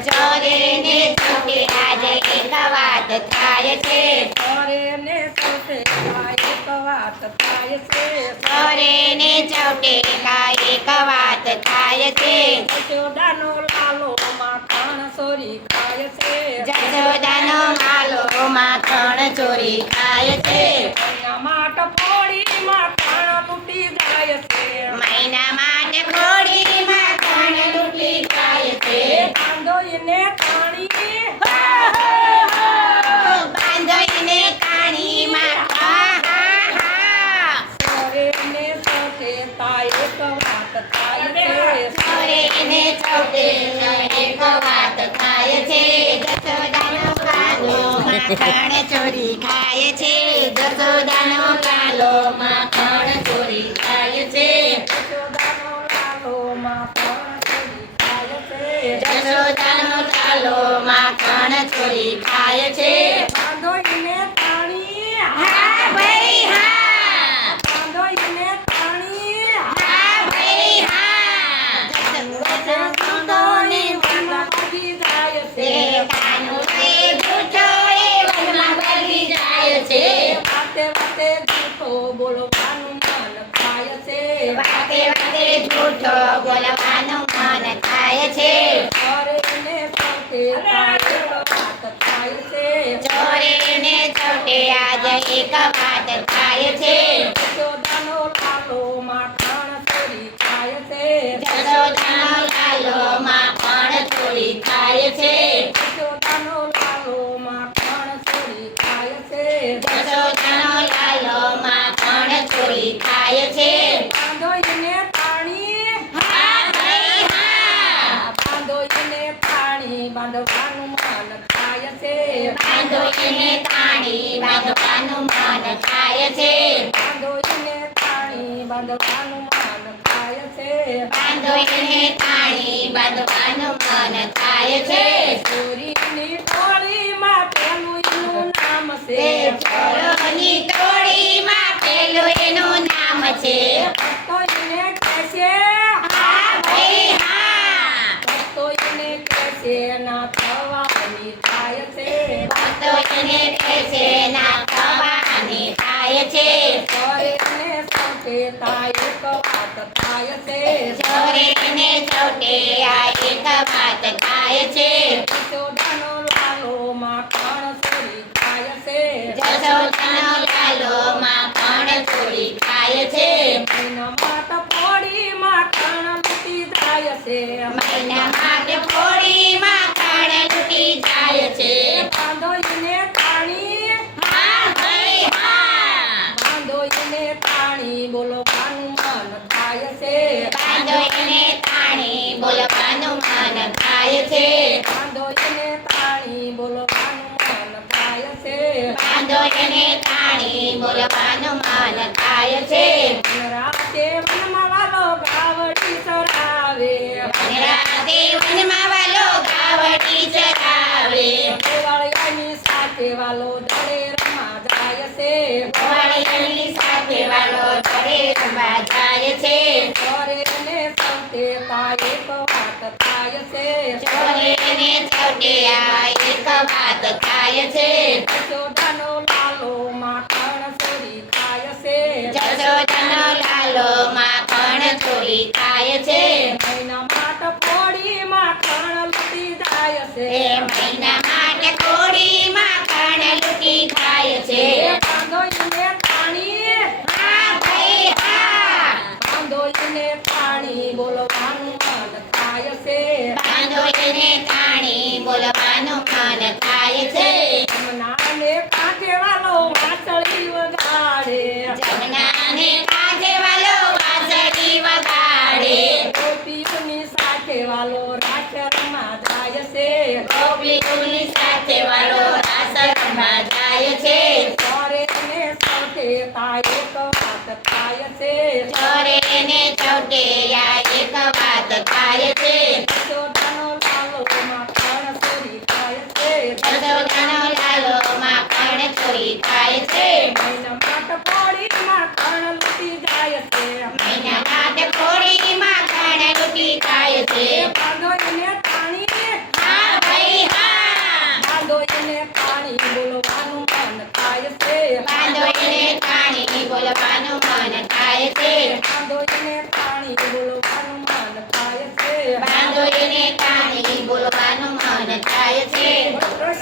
ચોરે ને ચોટે આજે એક વાત થાય છે. ચોરે ને ચોટે એક વાત થાય છે. ચોરે ને ચોટે એક વાત થાય છે. જશોદાનો લાલો માખણ ચોરી ખાય છે. જશોદાનો લાલો માખણ ચોરી ખાય છે. એના માટે ફોડી માખણ લૂટી જાય છે. મહિના માટે ખોડી માખણ લૂટી જાય છે. બાંધોઈને કાણી બાંધોઈને કાણીમાં ચોરે ને ચોટે એક વાત થાય છે. ચોરે ને ચોટે એક વાત થાય છે. જશોદાનો લાલો માખણ ચોરી ખાય છે. જશોદાનો લાલો માખણ ચોરી ખાય છે. જશોદાનો લાલો માખણ ચોરી ખાય છે. જશોદાનો લાલો માખણ ચોરી ખાય છે. બાંધોઈને કાણી હા ભાઈ હા, બાંધોઈને કાણી હા ભાઈ હા. જશોદાની વનમાં ભાગી જાય છે. કાનું એ જૂઠો એ વનમાં ભાગી જાય છે. વાતે વાતે જૂઠો બોલવાનું મન થાય છે. વાતે વાતે જૂઠો બોલવાનું મન થાય છે. ચોરે ને ચોટે એક વાત થાય છે. ચોરે ને ચોટે આજે એક વાત થાય છે. જશોદાનો લાલો માખણ ચોરી ખાય છે. જશોદાનો લાલો માખણ ચોરી ખાય છે. જશોદાનો લાલો માખણ ચોરી ખાય છે. જશોદાનો લાલો માખણ ચોરી ખાય છે. બાંધોઈને પાણી હા ભાઈ હા, બાંધોઈને પાણી બાંધવાનું મન થાય છે. બાંધોઈને તાણી બાંધવાનું મન થાય છે. બાંધોઈને પાણી બાંધવાનું મન થાય છે. બાંધોઈને તાણી બાંધવાનું મન થાય છે. ચોરીની ટોળીમાં પેલું એનું નામ છે. ચોરોની ટોળીમાં પેલું એનું નામ છે. ભક્તો એને કહેશે હા ભાઈ હા, ભક્તો એને કહેશે ના થવાની થાય છે. ભક્તો એને કહેશે ના થવાની થાય છે. ચોરે ને ચોટે એક વાત થાય છે. ચોરે ને ચોટે આ એક વાત થાય છે. જશોદાનો લાલો માખણ ચોરી ખાય છે. જશોદાનો લાલો માખણ ચોરી ખાય છે. એના માટે ફોડી માખણ લૂટી જાય છે. મહિના માટે ફોડી માખણ લૂટી જાય છે. બાંધોઈને કાણી હા ભાઈ હા, બાંધોઈને કાણી બોલવાનું મન થાય છે. બાંધોઈને તાણી બોલવાનું મન થાય છે. બાંધોઈને કાણી બોલવાનું મન થાય છે. બાંધોઈને તાણી બોલવાનું મન થાય છે. રાતે વનમાં વાલો ગાવડી ચરાવે રાતે વનમાં વાલો ગાવડી ચરાવે. ગોવાળિયાની સાથે વાલો દડે રમવા જાય છે. ગોવાળિયાની સાથે વાલો દડે રમવા જાય છે. ચોરે ને ચોટે એક વાત થાય છે. ચોરે ને ચોટે આ એક વાત થાય છે. જશોદાનો લાલો માખણ ચોરી ખાય છે. જશોદાનો લાલો માખણ ચોરી ખાય છે. મહિના માટે ફોડી માખણ લૂટી જાય છે. એ મહિના માટે કોડી માખણ લૂટી ખાય છે. બાંધોઈને પાણી હા ભાઈ હા, બાંધોઈને પાણી બોલવાનું મન થાય છે. બાંધોઈને તાણી બોલવાનું મન થાય છે. જમનાને કાંઠે વાલો વાંસળી વગાડે જમનાને કાંઠે વાલો વાંસળી વગાડે. ગોપીઓની સાથે વાલો રાસ રમવા જાય છે. ગોપીઓની સાથે વાલો રાસ રમવા જાય છે. ચોરે ને ચોટે એક વાત થાય છે. ચોરે ને ચોટે આ એક વાત થાય છે. જશોદાનો લાલો માખણ ચોરી ખાય છે. જશોદાનો લાલો માખણ ચોરી ખાય છે. મહિના માટે ફોડી માખણ લૂટી જાય છે. મહિના માટે કોડી માખણ લૂટી ખાય છે. બાંધોઈને પાણી હા એને તાણી બોલવાનું મન થાય છે બાંધો એને તાણી બોલવાનું મન થાય છે બાંધો એને તાણી બોલવાનું મન થાય છે ભદ્ર